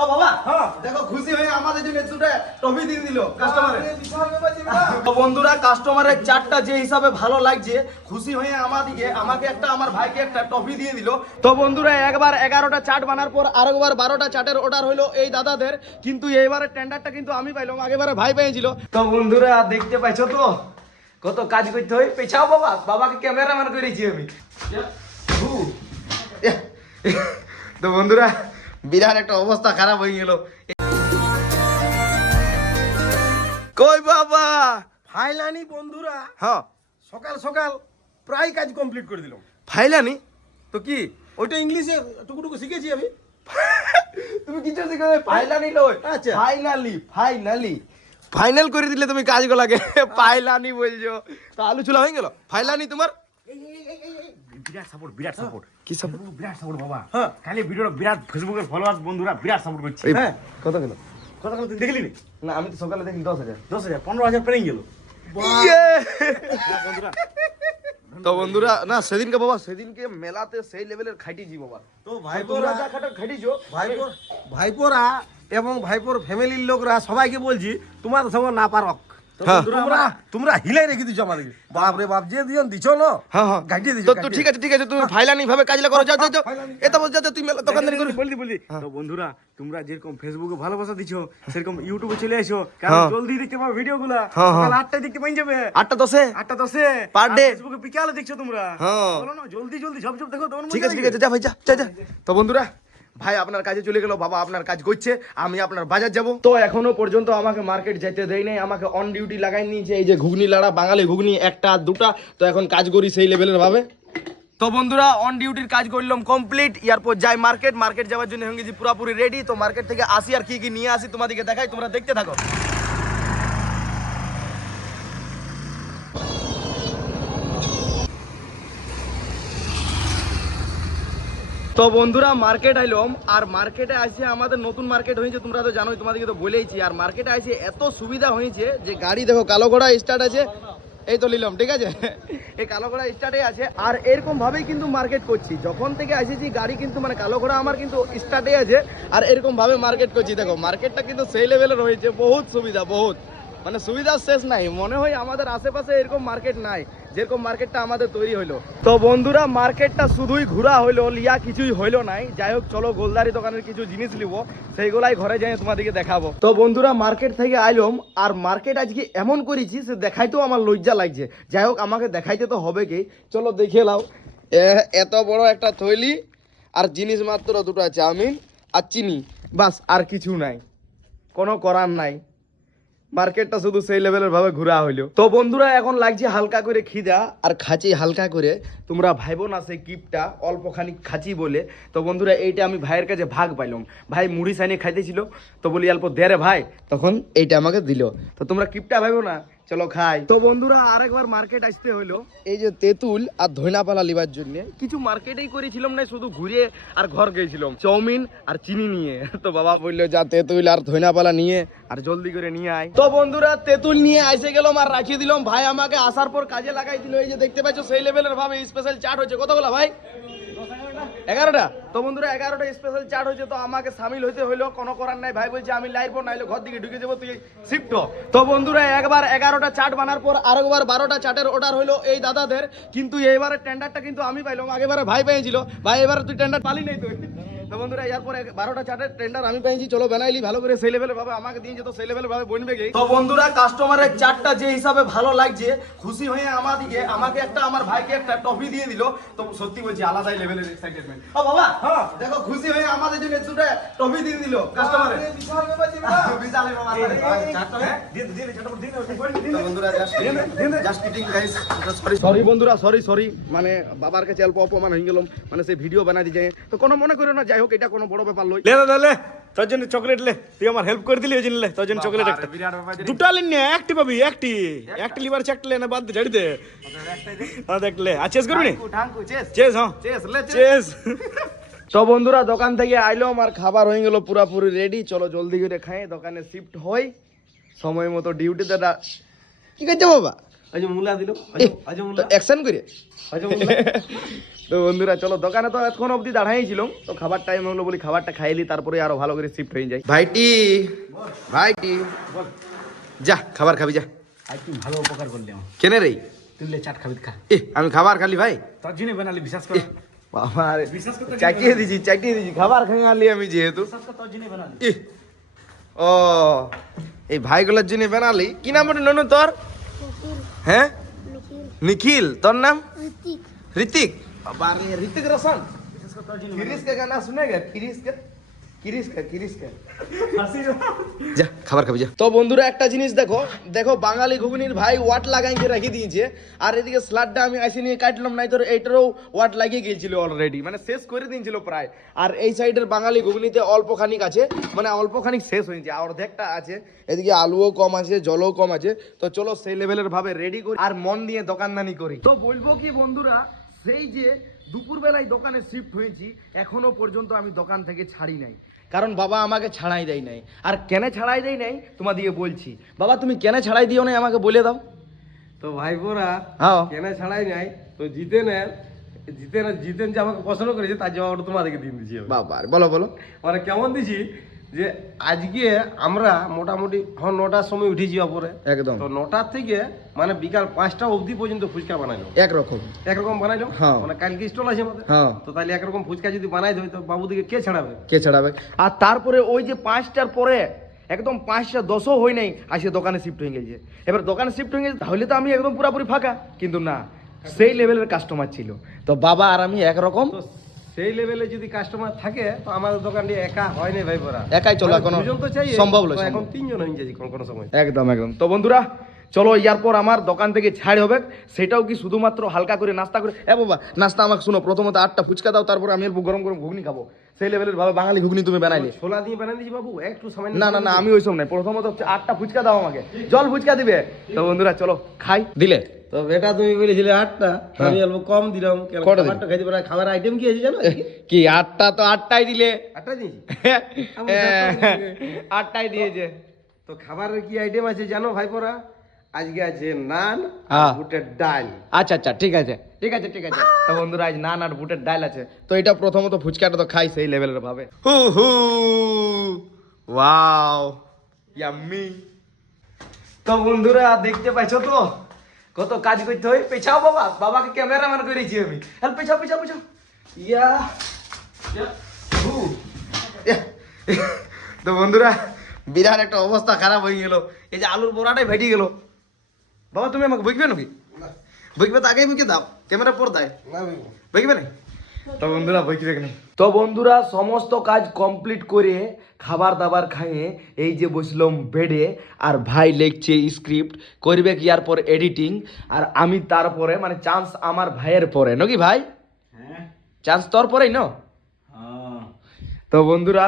ও বাবা হ্যাঁ দেখো খুশি হয়ে আমাদের জন্য দুটো টফি দিয়ে দিল কাস্টমারে। তো বন্ধুরা কাস্টমারের চারটা যে হিসাবে ভালো লাগছে, খুশি হয়ে আমাকে একটা আমার ভাইকে একটা টফি দিয়ে দিল। তো বন্ধুরা একবার 11টা চাট বানার পর আরেকবার 12টা চাটের অর্ডার হলো এই দাদাদের, কিন্তু এইবারের টেন্ডারটা কিন্তু আমি পাইলাম, আগেবারে ভাই পেয়েছিল। তো বন্ধুরা দেখতে পাইছো তো কত কাজ করতে হয়। পেছাও বাবা, বাবাকে ক্যামেরাম্যান করেছি আমি। তো বন্ধুরা বিরাট একটা অবস্থা খারাপ হয়ে গেল। কই বাবা ফাইলানি বন্ধুরা, হ্যাঁ সকাল সকাল প্রায় কাজ কমপ্লিট করে দিলাম। ফাইলানি তো কি ওইটা ইংলিশে টুকুটুকু শিখেছি আমি। তুমি কিছু শিখবে ফাইলানি লয়। আচ্ছা। ফাইনালি ফাইনাল করে দিলে তুমি কাজগুলোকে ফাইলানি বলছো। তো আলু চুলা হয়ে গেল ফাইলানি তোমার। বিরাট সাপোর্ট কি সব বিরাট সাপোর্ট বাবা। হ্যাঁ খালি ভিডিওটা বিরাট ফেসবুকের ফলোয়ার্স বন্ধুরা বিরাট সাপোর্ট করছে। হ্যাঁ কত গেল? কথা তুই দেখলি না আমি তো সকালে দেখি 10,000 15,000 পেরিয়ে গেল বন্ধুরা। তো বন্ধুরা না সেদিনকে বাবা, সেদিনকে মেলাতে সেই লেভেলের খাইটিছি বাবা। তো ভাইপোরা যা খাটিছো ভাইপোরা এবং ভাইপোর ফ্যামিলির লোকরা সবাইকে বলছি তোমার সঙ্গে না পারক। তোমরা হিলাই রেখে দিছো আমাদেরকে। বাপ রে বাপ যে দিন দিছো না। হ্যাঁ হ্যাঁ গাইতে দিছো। তো ঠিক আছে তুমি ফাইলানি ভাবে কাজলা করো। যাও এটা বল যাও তুমি দোকানদারি করো। বলছি তো বন্ধুরা তোমরা যেরকম ফেসবুকে ভালোবাসা দিছো সেরকম ইউটিউবে চলে এসো, কারণ জলদি দেখতে পাবে ভিডিওগুলো। সকাল 8টায় দেখতে পাই যাবে। 8:10 পার ডে ফেসবুকে বিকালে দেখছো তোমরা। বলো না জলদি সব দেখো তোমার। ঠিক আছে যা ভাই যা। তো বন্ধুরা ভাই আপনার কাজে চলে গেল, বাবা আপনার কাজ করছে, আমি আপনার বাজার যাব। তো এখনো পর্যন্ত আমাকে মার্কেট যেতে দেয় নাই, আমাকে অন ডিউটি লাগাই নিয়েছে। এই যে ঘুগনি লাড়া, বাঙালি ঘুগনি একটা দুটা, তো এখন কাজ করি সেই লেভেলের ভাবে। তো বন্ধুরা অন ডিউটির কাজ করলাম কমপ্লিট। এরপর যাই মার্কেট যাওয়ার জন্য হয়ে গেছি পুরোপুরি রেডি। তো মার্কেট থেকে আসি আর কি নিয়ে আসি তোমাদেরকে দেখাই, তোমরা দেখতে থাকো। তো বন্ধুরা মার্কেট আইলাম, আর মার্কেটে আসে আমাদের নতুন মার্কেট হয়েছে, তোমরা তো জানোই, তোমাদেরকে তো বলেইছি। আর মার্কেটে আসে এত সুবিধা হয়েছে যে গাড়ি দেখো কালো ঘোড়া স্টার্ট আছে, এই তো নিলাম ঠিক আছে। এই কালো ঘোড়া স্টার্টে আছে, আর এরকম ভাবেই কিন্তু মার্কেট করছি। যখন থেকে এসেছি গাড়ি কিন্তু মানে কালো ঘোড়া আমার কিন্তু স্টার্টে আছে, আর এরকম ভাবে মার্কেট করছি। দেখো মার্কেটটা কিন্তু সেই লেভেলের হয়েছে, বহুত সুবিধা, বহুত মানে সুবিধার শেষ নাই। মনে হয় আমাদের আশেপাশে এরকম মার্কেট নাই যেরকম মার্কেটটা আমাদের তৈরি হইলো। তো বন্ধুরা মার্কেটটা শুধুই ঘোরা হইলো, লিয়া কিছুই হইলো নাই। যাই হোক চলো গোলদারি দোকানের কিছু জিনিস নিব, সেইগুলাই ঘরে যাই তোমাদেরকে দেখাবো। তো বন্ধুরা মার্কেট থেকে আইলাম, আর মার্কেট আজকে এমন করেছি সে দেখাইতেও আমার লজ্জা লাগছে। যাই হোক আমাকে দেখাইতে তো হবে কি, চলো দেখে নাও। এত বড় একটা থৈলি, আর জিনিস মাত্র দুটো চাউমিন আর চিনি, বাস আর কিছু নাই, কোনো করার নাই। মার্কেটটা শুধু সেই লেভেলের ভাবে ঘোরা হইলো। তো বন্ধুরা এখন লাগছে হালকা করে খিদা, আর খাচ্ছি হালকা করে। তোমরা ভাইবো না সেই কিপটা অল্প খানিক খাচ্ছি বলে। তো বন্ধুরা এইটা আমি ভাইয়ের কাছে ভাগ পাইলাম, ভাই মুড়ি সাইনে খাইতেছিল, তো বলি অল্প দে রে ভাই, তখন এইটা আমাকে দিল। তো তোমরা কিপটা ভাইবো না, চলো খাই। তো বন্ধুরা আরেকবার মার্কেট আসতে হইলো, এই যে তেঁতুল আর ধইনাপালা লিবার জন্য। কিছু মার্কেটেই করেছিলাম না, শুধু ঘুরে আর ঘর গেছিলাম চাউমিন আর চিনি নিয়ে। তো বাবা বললো যা তেঁতুল আর ধইনাপালা নিয়ে আর জলদি করে নিয়ে আয়। তো বন্ধুরা তেঁতুল নিয়ে এসে গেলাম আর রাখিয়ে দিলাম। ভাই আমাকে আসার পর কাজে লাগাই দিল। এই যে দেখতে পাচ্ছ সেই লেভেলের ভাবে স্পেশাল চাট হচ্ছে। কতগুলো ভাই? 11টা। তো বন্ধুরা 11টা স্পেশাল চাট হয়েছে, তো আমাকে সামিল হইতে হইলো, কোনো করার নাই। ভাই বলছে আমি লাইরবো, নাইলে ঘর দিকে ঢুকে যাবো, তুই শিফট হ। তো বন্ধুরা একবার 11টা চাট বানার পর আরেকবার 12টা চাটের অর্ডার হইলো এই দাদাদের, কিন্তু এইবারের টেন্ডারটা কিন্তু আমি পাইলাম, আগেবারে ভাই পেয়েছিল। ভাই এবারে তুই টেন্ডার পালি নাই তুই। তো বন্ধুরা এরপরে 12টা চাটের টেন্ডার আমি পেয়েছি, চলো বানাইলি ভালো করে সেই লেভেলের ভাবে আমাকে দিয়ে যেত, সেই লেভেলের ভাবে বনবে গিয়ে। তো বন্ধুরা কাস্টমারের চাটটা যে হিসাবে ভালো লাগছে, খুশি হয়ে আমাকে একটা আমার ভাইকে একটা টফি দিয়ে দিল। তো সত্যি বলছি আলাদাই লেভেলের এক্সাইটেডমেন্ট। ও বাবা হ্যাঁ দেখো খুশি হয়ে আমাদের জন্য দুটো টফি দিয়ে দিল কাস্টমারে। বিশাল বাবা তো বন্ধুরা জাস্ট কিডিং গাইস, সরি বন্ধুরা, সরি মানে বাবার কাছে অল্প অপমান হয়ে গেলাম, মানে সেই ভিডিও বানাই দিয়ে। তো কোনো মনে করো না, যাই হোক এটা কোনো বড় ব্যাপার লই। লে তোর জন্য চকলেট লে, তুই আমার হেল্প করে দিলি ওই জন্য তোর জন্য চকলেট একটা দুটো লেন না, একটি পাবি, একটি লিভার চারটে লে না বাদ দে ঝাড়ি দে। হ্যাঁ দেখ লে, আর চেস করবি চেস? হ্যাঁ চেস। তো বন্ধুরা দোকান থেকে আইলাম আর খাবার হয়ে গেল পুরাপুরি রেডি। চলো জলদি করে খাই, দোকানে শিফট হই, সময় মতো ডিউটিতে। কি করছে বাবা? ওই যে মুলা দিল ওই যে তো মুলা অ্যাকশন করে ওই যে মুলা তো বন্ধুরা চলো, দোকানে তো এখন অবধি দাঁড়াইছিলাম, তো খাবার টাইম হলো বলি খাবারটা খাইলি, তারপরে আরো ভালো করে শিফট হয়ে যায়। ভাইটি ভাইটি যা খাবার খাবি যা। আর তুই ভালো উপকার করলি আমার। কেনে রে? তুই চাট খাবি খা। আমি খাবার খালি ভাই, তোর জন্য বানালি, বিশ্বাস কর। বাবা রে, বিশ্বাস করতে চাটিয়ে দিছি খাবার খালি আমি যেহেতু। বিশ্বাস কর, তোর জন্য বানালি। ও এই ভাইগুলোর জন্য বানালি। কি নাম বলি ননু তোর? হ্যাঁ নিখিল। তোর নাম? ऋतिक। बाबा रे ऋतिक रोशन। किरिस का गाना सुनेगा? किरिस का যা খাবার খাবি যা। তো বন্ধুরা একটা জিনিস দেখো, দেখো বাঙালি ঘুগনির ভাই ওয়াট লাগাইকে রেখে দিয়েছে, আর এদিকে স্লাডটা আমি আসি নিয়ে কাটলাম, নাই তোর এইটারও ওয়াট লাগিয়ে গিয়েছিল অলরেডি, মানে শেষ করে দিয়েছিল প্রায়। আর এই সাইডের বাঙালি ঘুগনিতে অল্প খানিক আছে, মানে অল্প খানিক শেষ হয়েছে, আর অর্ধেকটা আছে। এদিকে আলুও কম আছে, জলও কম আছে। তো চলো সেই লেভেলের ভাবে রেডি করি আর মন দিয়ে দোকানদানি করি। তো বলবো কি বন্ধুরা, সেই যে দুপুরবেলায় দোকানে শিফট হয়েছি, এখনো পর্যন্ত আমি দোকান থেকে ছাড়ি নাই, কারণ বাবা আমাকে ছাড়াই দেয় নাই। আর কেন ছাড়াই দেয় নাই তোমাদিকে বলছি। বাবা তুমি কেন ছাড়াই দিও নাই আমাকে বলে দাও। তো ভাইপোরা হ্যাঁ কেন ছাড়াই নাই, তো জিতেন যে আমাকে পছন্দ করেছে তার জবাবটা তোমাদেরকে দিন দিচ্ছি আমি। বাবা বলো বলো। মানে কেমন দিছি যে আজকে আমরা মোটামুটি 9টার সময় উঠেছি পরে, একদম তো 9টার থেকে মানে বিকাল 5টা অবধি পর্যন্ত ফুচকা বানাইলো। একরকম বানাইলো, হ্যাঁ। মানে কালকে স্টল আছে আমাদের, হ্যাঁ। তো তাহলে একরকম ফুচকা যদি বানাই দেয় তো বাবুদিকে কে ছাড়াবে? কে ছাড়াবে? আর তারপরে ওই যে 5টার পরে একদম 5টা 10ও হয় নাই, আসে দোকানে শিফট হয়ে গেছে। এবার দোকানে শিফট হয়ে গেছে, তাহলে তো আমি একদম পুরোপুরি ফাঁকা, কিন্তু না, সেই লেভেলের কাস্টমার ছিল। তো বাবা আর আমি একরকম, তো সেই লেভেলে যদি কাস্টমার থাকে তো আমাদের দোকানটি একা হয় না ভাই পরা, একাই চলা কোনো দুজন তো চাই, সম্ভব নয়, তো এখন সম্ভব। 3জন হয়ে যাচ্ছে কোনো সময়। একদম একদম। তো বন্ধুরা চলো, ইয়ার পর আমার দোকান থেকে ছাড় হবে, সেটাও কি শুধুমাত্র হালকা করে নাস্তা করে। বাবা নাস্তা আমাকে শুনো, প্রথমত 8টা ফুচকা দাও, তারপর আমি অল্প গরম গরম ঘুগনি খাবো। সেই লেভেলের ভাবে বাঙালি ঘুগনি তুমি বানাইলে। ছোলা দিয়ে বানাই দিয়েছি বাবু, একটু সামান্য। না না না, আমি ওইসব নাই, প্রথমত হচ্ছে 8টা ফুচকা দাও আমাকে, জল ফুচকা দিবে। তো বন্ধুরা চলো খাই। দিলে তো বেটা তুমি বলেছিলে 8টা, আমি অল্প কম দিলাম, কেন কটা দিলে? খাবারটা খাইতে পারে। খাবার আইটেম কি আছে জানো? কি 8টা? তো 8টাই দিলে। 8টা দিয়েছি। 8টাই দিয়েছে। তো খাবারের কি আইটেম আছে জানো ভাইপোরা? আজকে আছে নান হ্যাঁ। আর বুটের ডাল। আচ্ছা আচ্ছা, ঠিক আছে ঠিক আছে ঠিক আছে। তো বন্ধুরা আজ নান আর বুটের ডাল আছে। তো এটা প্রথমত ফুচকাটা তো খাই সেই লেভেলের ভাবে। হু হু ওয়াও ইয়াম্মি। তো বন্ধুরা দেখতে পাইছো তো কত কাজ করতে হয়। পেছাও বাবা, বাবাকে ক্যামেরাম্যান করেছি আমি। আর পেছাও পেছাও পেছাও। ইয়া ইয়া, হু, ইয়া। তো বন্ধুরা বিরাট একটা অবস্থা খারাপ হয়ে গেল। এই যে আলুর বড়াটাই ভেটে গেল। বাবা তুমি আমাকে বইকবে নাকি? বইকবে তো আগেই মুখে দাও, ক্যামেরা পর্দায় বইকবে না। তো বন্ধুরা বইকবে না। তো বন্ধুরা সমস্ত কাজ কমপ্লিট করে খাবার দাবার খাইয়ে এই যে বসলাম বেডে, আর ভাই লিখছে স্ক্রিপ্ট করবে কি, আর পর এডিটিং, আর আমি তারপরে মানে চান্স আমার ভাইয়ের পরে নাকি ভাই? হ্যাঁ চান্স তোর পরেই না? হ্যাঁ। তো বন্ধুরা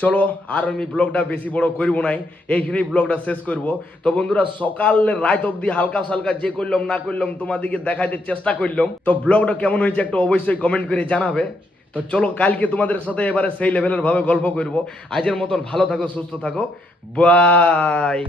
চলো, আর আমি ব্লগটা বেশি বড় করব নাই, এইখানেই ব্লগটা শেষ করব। তো বন্ধুরা সকালে রাত অবধি হালকা সালকা যে করলাম না করলাম তোমাদেরকে দেখাইতে চেষ্টা করলাম। তো ব্লগটা কেমন হয়েছে একটু অবশ্যই কমেন্ট করে জানাবে। তো চলো কালকে তোমাদের সাথে এবারে সেই লেভেলের ভাবে গল্প করব। আজের মতন ভালো থাকো, সুস্থ থাকো, বাই।